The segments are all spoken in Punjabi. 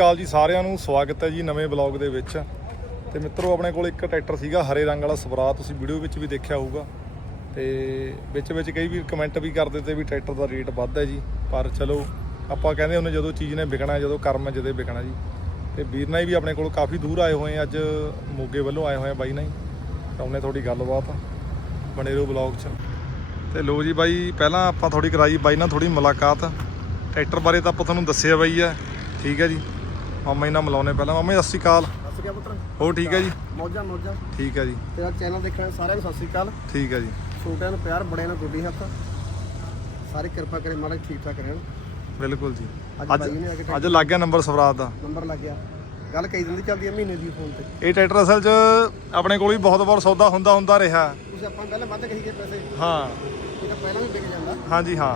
ਕਾਲ ਜੀ ਸਾਰਿਆਂ ਨੂੰ ਸਵਾਗਤ ਹੈ ਜੀ ਨਵੇਂ ਬਲੌਗ ਦੇ ਵਿੱਚ। ਤੇ ਮਿੱਤਰੋ, ਆਪਣੇ ਕੋਲ ਇੱਕ ਟਰੈਕਟਰ ਸੀਗਾ ਹਰੇ ਰੰਗ ਵਾਲਾ ਸਵਰਾ, ਤੁਸੀਂ ਵੀਡੀਓ ਵਿੱਚ ਵੀ ਦੇਖਿਆ ਹੋਊਗਾ। ਤੇ ਵਿੱਚ ਵਿੱਚ ਕਈ ਵੀ ਕਮੈਂਟ ਵੀ ਕਰ ਦਿੱਤੇ ਵੀ ਟਰੈਕਟਰ ਦਾ ਰੇਟ ਵੱਧ ਹੈ ਜੀ। ਪਰ ਚਲੋ, ਆਪਾਂ ਕਹਿੰਦੇ ਉਹਨੇ ਜਦੋਂ ਚੀਜ਼ ਨੇ ਵਿਕਣਾ, ਜਦੋਂ ਕਰਮ ਹੈ ਜਦੇ ਵਿਕਣਾ ਜੀ। ਤੇ ਵੀਰ ਨਾਲ ਵੀ ਆਪਣੇ ਕੋਲ ਕਾਫੀ ਦੂਰ ਆਏ ਹੋਏ ਅੱਜ ਮੋਗੇ ਵੱਲੋਂ ਆਏ ਹੋਏ ਆ ਬਾਈ ਨਾਲ ਹੀ। ਤਾਂ ਉਹਨੇ ਥੋੜੀ ਗੱਲਬਾਤ ਬਣੇ ਰਹੋ ਬਲੌਗ 'ਚ। ਤੇ ਲੋ ਜੀ ਬਾਈ, ਪਹਿਲਾਂ ਆਪਾਂ ਥੋੜੀ ਕਰਾਈ ਬਾਈ ਨਾਲ ਥੋੜੀ ਮੁਲਾਕਾਤ। ਟਰੈਕਟਰ ਬਾਰੇ ਤਾਂ ਆਪਾਂ ਤੁਹਾਨੂੰ ਦੱਸਿਆ ਬਾਈ ਆ, ਠੀਕ ਹੈ ਜੀ। ਮਾਮਾ ਜੀ ਨਾਲ ਮਿਲਾਉਣੇ ਪਹਿਲਾਂ। ਮਾਮਾ ਜੀ ਸਤਿ ਸ਼੍ਰੀ ਅਕਾਲ। ਸਤਿ ਸ਼੍ਰੀ ਅਕਾਲ ਪੁੱਤਰ। ਹੋਰ ਠੀਕ ਹੈ ਜੀ? ਮੌਜਾਂ ਮੌਜਾਂ। ਠੀਕ ਹੈ ਜੀ। ਤੇਰਾ ਚੈਨਲ ਦੇਖਣ ਸਾਰਿਆਂ ਨੂੰ ਸਤਿ ਸ਼੍ਰੀ ਅਕਾਲ। ਠੀਕ ਹੈ ਜੀ। ਛੋਟਿਆਂ ਨੂੰ ਪਿਆਰ ਬੜਿਆਂ ਨੂੰ ਗੁੱਡੀ ਹੱਥ। ਸਾਰੇ ਕਿਰਪਾ ਕਰੇ ਮਾੜਾ ਠੀਕ ਠਾਕ ਰਹਿਣ। ਬਿਲਕੁਲ ਜੀ। ਅੱਜ ਅੱਜ ਨੇ ਲੱਗ ਗਿਆ ਨੰਬਰ ਸਵਰਾਜ ਦਾ। ਨੰਬਰ ਲੱਗ ਗਿਆ। ਗੱਲ ਕਈ ਦਿਨ ਦੀ ਚੱਲਦੀ ਹੈ ਮਹੀਨੇ ਦੀ ਫੋਨ ਤੇ। ਇਹ ਟਰੈਕਟਰ ਅਸਲ 'ਚ ਆਪਣੇ ਕੋਲ ਵੀ ਬਹੁਤ ਵਾਰ ਸੌਦਾ ਹੁੰਦਾ ਹੁੰਦਾ ਰਿਹਾ। ਤੁਸੀਂ ਆਪਾਂ ਪਹਿਲਾਂ ਵੱਧ ਕਹੀ ਗਏ ਪੈਸੇ। ਹਾਂ। ਇਹ ਤਾਂ ਪਹਿਲਾਂ ਵੀ ਵਿਕ ਜਾਂਦਾ। ਹਾਂਜੀ ਹਾਂ।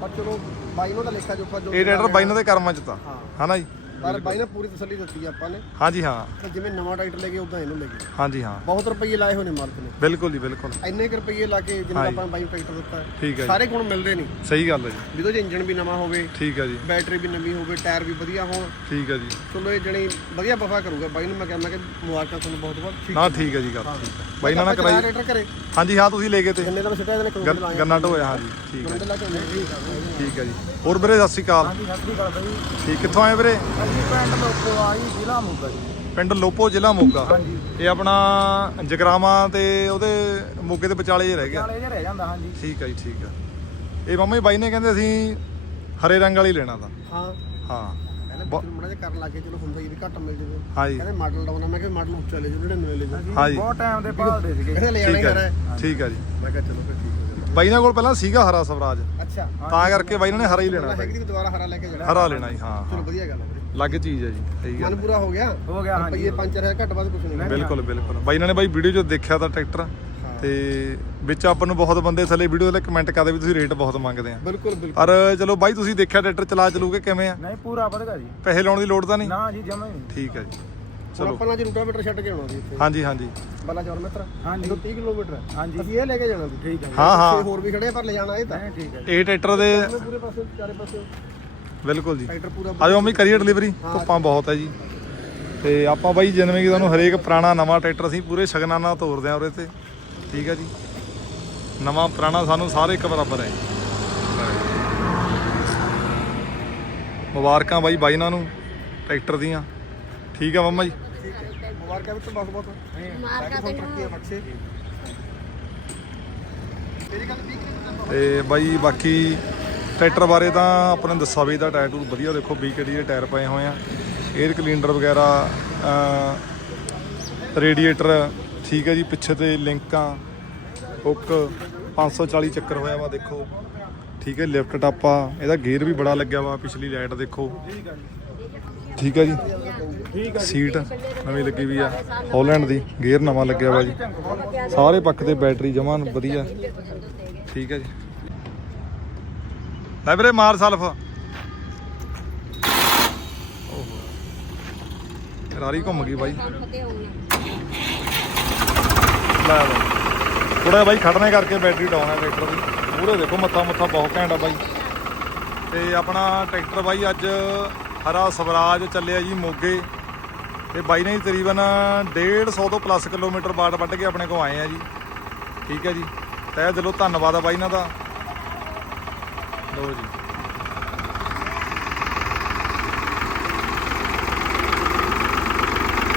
ਪਰ ਚਲੋ ਬਾਈ ਨੂੰ ਤਾਂ ਲੇਖਾ ਜੋਖਾ ਜੋ ਇਹ ਟਰੈਕਟਰ ਬਾਈ ਨਾਲ ਦੇ ਕਰਮਾਂ 'ਚ ਤਾਂ। ਹਾਂ। ਹਨਾ ਜੀ? ਪਰ ਬਾਈ ਨੇ ਪੂਰੀ ਤਸੱਲੀ ਦਿੱਤੀ ਆ ਆਪਾਂ ਨੇ। ਹਾਂਜੀ ਹਾਂ। ਤੇ ਜਿਵੇਂ ਨਵਾਂ ਟਰੈਕਟਰ ਲੈ ਗਏ ਉਦਾਂ ਇਹਨੂੰ ਲੈ ਗਏ ਹਾਂਜੀ ਹਾਂ। ਬਹੁਤ ਰੁਪਏ ਲਾਏ ਨੇ ਮਾਲਕ ਨੇ। ਬਿਲਕੁਲ ਜੀ ਬਿਲਕੁਲ। ਇੰਨੇ ਕੁ ਰੁਪਏ ਲਾ ਕੇ ਜਿੰਨਾ। ਆਪਾਂ ਬਾਈ ਟਰੈਕਟਰ ਦਿੱਤਾ। ਠੀਕ ਹੈ ਜੀ। ਸਾਰੇ ਗੁਣ ਮਿਲਦੇ ਨਹੀਂ ਸਹੀ ਗੱਲ ਹੈ ਜੀ। ਵੀ ਉਹਦੇ ਇੰਜਨ ਵੀ ਨਵਾਂ ਹੋਵੇ ਠੀਕ ਹੈ ਜੀ। ਬੈਟਰੀ ਵੀ ਨਵੀਂ ਹੋਵੇ ਟਾਇਰ ਵੀ ਵਧੀਆ ਹੋਣ। ਠੀਕ ਹੈ ਜੀ। ਚਲੋ ਇਹ ਜਣੀ ਵਧੀਆ ਵਫਾ ਕਰੂਗਾ। ਬਾਈ ਨੂੰ ਮੈਂ ਕਹਿੰਦਾ ਕਿ ਮੁਬਾਰਕਾਂ ਤੁਹਾਨੂੰ ਬਹੁਤ ਬਹੁਤ। ਠੀਕ ਨਾ ਠੀਕ ਹੈ ਜੀ ਗੱਲ ਹੈ। ਬਾਈ ਨਾਲ ਕਰਾਈ। ਟਰੈਕਟਰ ਕਰੇ ਹਾਂਜੀ ਹਾਂ ਤੁਸੀਂ ਲੈ ਗਏ ਤੇ। ਕਿੰਨੇ ਦਾ ਸਿੱਟਿਆ ਇਹਨੇ ਗੰਨ- ਗੰਨਾ ਢੋਇਆ ਹੈ ਕੇ ਆਉਂਦੇ ਠੀਕ ਬਾਈ ਠੀਕ ਹੈ ਜੀ। ਹੋਰ ਵੀਰੇ ਸਤਿ ਸ਼੍ਰੀ ਅਕਾਲ। ਹਾਂਜੀ ਸਤਿ ਸ਼੍ਰੀ ਅਕਾਲ ਬਾਈ। ਠੀਕ ਕਿੱਥੋਂ ਆਏ ਵੀਰੇ? ਪਿੰਡ ਲੋਕੋ ਆਈ ਜ਼ਿਲ੍ਹਾ ਮੋਗਾ ਜੀ। ਪਿੰਡ ਲੋਪੋ ਜ਼ਿਲ੍ਹਾ ਮੋਗਾ। ਹਾਂਜੀ। ਇਹ ਆਪਣਾ ਜਗਰਾਵਾਂ ਤੇ ਉਹਦੇ ਮੋਗੇ ਦੇ ਵਿਚਾਲੇ ਹੀ ਰਹਿ ਗਿਆ। ਨਾਲੇ ਜੇ ਰਹਿ ਜਾਂਦਾ ਹਾਂਜੀ। ਠੀਕ ਹੈ ਜੀ ਠੀਕ ਹੈ ਇਹ ਮੰਮਾ ਜੀ ਬਾਈ ਨੇ ਕਹਿੰਦੇ ਅਸੀਂ ਹਰੇ ਰੰਗ ਵਾਲੀ ਲੈਣਾ ਤਾਂ। ਹਾਂ। ਹਾਂ। ਕਹਿੰਦੇ ਫਿਰ ਮੁੰਡਾ ਜੇ ਕਰਨ ਲੱਗੇ ਚਲੋ ਹੁੰਦਾ ਹੀ ਵੀ ਘੱਟ ਮਿਲ ਜਾਵੇ। ਹਾਂਜੀ। ਕਹਿੰਦੇ ਮਾਡਲ ਲਾਉਣਾ ਮੈਂ ਕਿਹਾ ਮਾਡਲ ਉੱਚਾ ਲੈ ਜਾਓ 99 ਲੈ ਜਾਓ। ਹਾਂਜੀ। ਬਹੁਤ ਟਾਈਮ ਦੇ ਭਾਲਦੇ ਸੀਗੇ। ਕਹਿੰਦੇ ਲੈ ਠੀਕ ਜਾਣਾ ਹੈ ਹੈ ਜੀ, ਠੀਕ ਹੈ ਜੀ। ਮੈਂ ਕਿਹਾ ਚਲੋ ਫਿਰ ਠੀਕ ਹੋ ਬਾਈ ਨਾਲ ਕੋਲ ਪਹਿਲਾਂ ਸੀਗਾ ਹਰਾ ਸਵਰਾਜ। ਅੱਛਾ। ਤਾਂ ਕਰਕੇ ਬਾਈ ਨੇ ਹਰਾ ਹੀ ਲੈਣਾ ਹੈਗੀ ਤਾਂ ਵੀ ਦੁਬਾਰਾ ਹਰਾ ਲੈ ਕੇ ਜਾਣਾ। ਹਰਾ ਲੈਣਾ ਜੀ ਹਾਂ ਚਲੋ ਹਾਂ ਵਧੀਆ ਗੱਲ ਹੈ ਵੀਰੇ। ਲੱਗ ਚੀਜ਼ ਹੈ ਜੀ ਸਹੀ ਗੱਲ ਮਨ ਪੂਰਾ ਹੋ ਗਿਆ? ਹੋ ਗਿਆ ਹਾਂਜੀ। ਰੁਪਈਏ 5000 ਘੱਟ ਵੱਧ ਕੁਝ ਨਹੀਂ। ਬਿਲਕੁਲ ਬਿਲਕੁਲ। ਬਾਈ ਨਾਲ ਨੇ ਬਾਈ ਵੀਡੀਓ 'ਚ ਦੇਖਿਆ ਤਾਂ ਟਰੈਕਟਰ। ਤੇ ਵਿੱਚ ਆਪਾਂ ਨੂੰ ਬਹੁਤ ਬੰਦੇ ਥੱਲੇ ਵੀਡੀਓ ਦੇ ਕਮੈਂਟ ਕਰਦੇ ਵੀ ਤੁਸੀਂ ਰੇਟ ਬਹੁਤ ਮੰਗਦੇ ਆ। ਬਿਲਕੁਲ ਬਿਲਕੁਲ। ਪਰ ਚਲੋ ਬਾਈ ਤੁਸੀਂ ਦੇਖਿਆ ਟਰੈਕਟਰ ਚਲਾ ਚਲੂਗੇ ਕਿਵੇਂ ਆ? ਨਹੀਂ ਪੂਰਾ ਵਧਗਾ ਜੀ। ਪੈਸੇ ਲਾਉਣ ਦੀ ਲੋੜ ਤਾਂ ਨਹੀਂ? ਨਾ ਜੀ ਜਮਾ ਹੀ ਠੀਕ ਹੈ ਜੀ। ਚਲੋ ਚਲੋ। ਆਪਾਂ ਨਾਲ ਜੀ ਰੂਟਾਵੇਟਰ ਛੱਡ ਕੇ ਆਉਣਾ ਜੀ ਇੱਥੇ। ਹਾਂਜੀ ਹਾਂਜੀ। ਬੱਲਾ ਚੌਰ ਮਿੱਤਰ ਹਾਂਜੀ। 30 ਕਿਲੋਮੀਟਰ ਹਾਂਜੀ। ਅਸੀਂ ਇਹ ਲੈ ਕੇ ਜਾਣਾ ਜੀ। ਠੀਕ ਹੈ ਹਾਂ ਹਾਂ। ਹੋਰ ਵੀ ਖੜੇ ਆ ਪਰ ਲੈ ਜਾਣਾ ਇਹ ਤਾਂ। ਨਹੀਂ ਠੀਕ ਹੈ ਇਹ ਟਰੈਕਟਰ ਦੇ ਪੂਰੇ ਪਾਸੇ ਚਾਰੇ ਪਾਸੇ। ਬਿਲਕੁਲ ਜੀ। ਟਰੈਕਟਰ ਪੂਰਾ ਆਜੋ ਮੰਮੀ ਕਰੀਏ ਡਿਲੀਵਰੀ ਧੁੱਪਾਂ ਬਹੁਤ ਹੈ ਜੀ। ਤੇ ਆਪਾਂ ਬਾਈ ਜਿਵੇਂ ਕਿ ਤੁਹਾਨੂੰ ਹਰੇਕ ਪੁਰਾਣਾ ਨਵਾਂ ਟਰੈਕਟਰ ਅਸੀਂ ਪੂਰੇ ਸ਼ਗਨਾਂ ਨਾਲ ਤੋਰਦੇ ਆਂ ਉਹਦੇ ਤੇ। ਠੀਕ ਹੈ ਜੀ। ਨਵਾਂ ਪੁਰਾਣਾ ਸਾਨੂੰ ਸਾਰੇ ਇੱਕ ਬਰਾਬਰ ਹੈ। ਮੁਬਾਰਕਾਂ ਬਾਈ ਬਾਈ ਨਾਲ ਨੂੰ ਟਰੈਕਟਰ ਦੀਆਂ। ਠੀਕ ਹੈ ਮੰਮਾ ਜੀ। ਮੁਬਾਰਕਾਂ ਬਹੁਤ। ਬਹੁਤ ਨਹੀਂ ਤੇ ਬਾਈ ਬਾਕੀ ਟਰੈਕਟਰ ਬਾਰੇ ਤਾਂ ਆਪਾਂ ਨੇ ਦੱਸਿਆ ਵੀ ਇਹਦਾ ਟਾਇਰ ਟੂਰ ਵਧੀਆ ਦੇਖੋ BKD ਦੇ ਟਾਇਰ ਪਏ ਹੋਏ ਆ। 에ਅਰ ਕਲੀਨਰ ਵਗੈਰਾ ਰੇਡੀਏਟਰ ਠੀਕ ਹੈ ਜੀ, ਪਿੱਛੇ ਤੇ ਲਿੰਕਾਂ ਹੁੱਕ 540 ਚੱਕਰ ਹੋਇਆ ਵਾ ਦੇਖੋ। ਠੀਕ ਹੈ ਲਿਫਟ ਟਾਪਾ, ਇਹਦਾ ਗੇਅਰ ਵੀ ਬੜਾ ਲੱਗਿਆ ਵਾ, ਪਿਛਲੀ ਲਾਈਟ ਦੇਖੋ। ਠੀਕ ਹੈ ਜੀ ਸੀਟ ਨਵੀਂ ਲੱਗੀ ਵੀ ਆ ਹਾਲੈਂਡ ਦੀ ਗੇਅਰ ਨਵਾਂ ਲੱਗਿਆ ਵਾ ਜੀ। ਸਾਰੇ ਪੱਖ ਤੇ ਬੈਟਰੀ ਜਮਾਂ ਵਧੀਆ। ਠੀਕ ਹੈ ਜੀ। ਲੈ ਵੀਰੇ ਮਾਰ ਸਲਫ। ਰਾਰੀ ਘੁੰਮ ਗਈ ਬਾਈ। ਲੈ ਥੋੜਾ ਬਾਈ ਖੜਨੇ ਕਰਕੇ ਬੈਟਰੀ ਡਾਊਨ ਹੈ ਟਰੈਕਟਰ ਦੀ। ਪੂਰੇ ਦੇਖੋ ਮੱਥਾ ਮੁੱਥਾ ਬਹੁਤ ਘੈਂਟ ਆ ਬਾਈ। ਤੇ ਆਪਣਾ ਟਰੈਕਟਰ ਬਾਈ ਅੱਜ ਹਰਾ ਸਵਰਾਜ ਚੱਲਿਆ ਜੀ ਮੋਗੇ। ਤੇ ਬਾਈ ਨੇ ਜੀ ਤਕਰੀਬਨ 150 ਤੋਂ ਪਲੱਸ ਕਿਲੋਮੀਟਰ ਬਾੜ ਵੱਢ ਕੇ ਆਪਣੇ ਕੋ ਆਏ ਆ ਜੀ। ਠੀਕ ਹੈ ਜੀ। ਤਹਿ ਦਿਲੋਂ ਧੰਨਵਾਦ ਆ ਬਾਈ ਇਹਨਾਂ ਦਾ। doji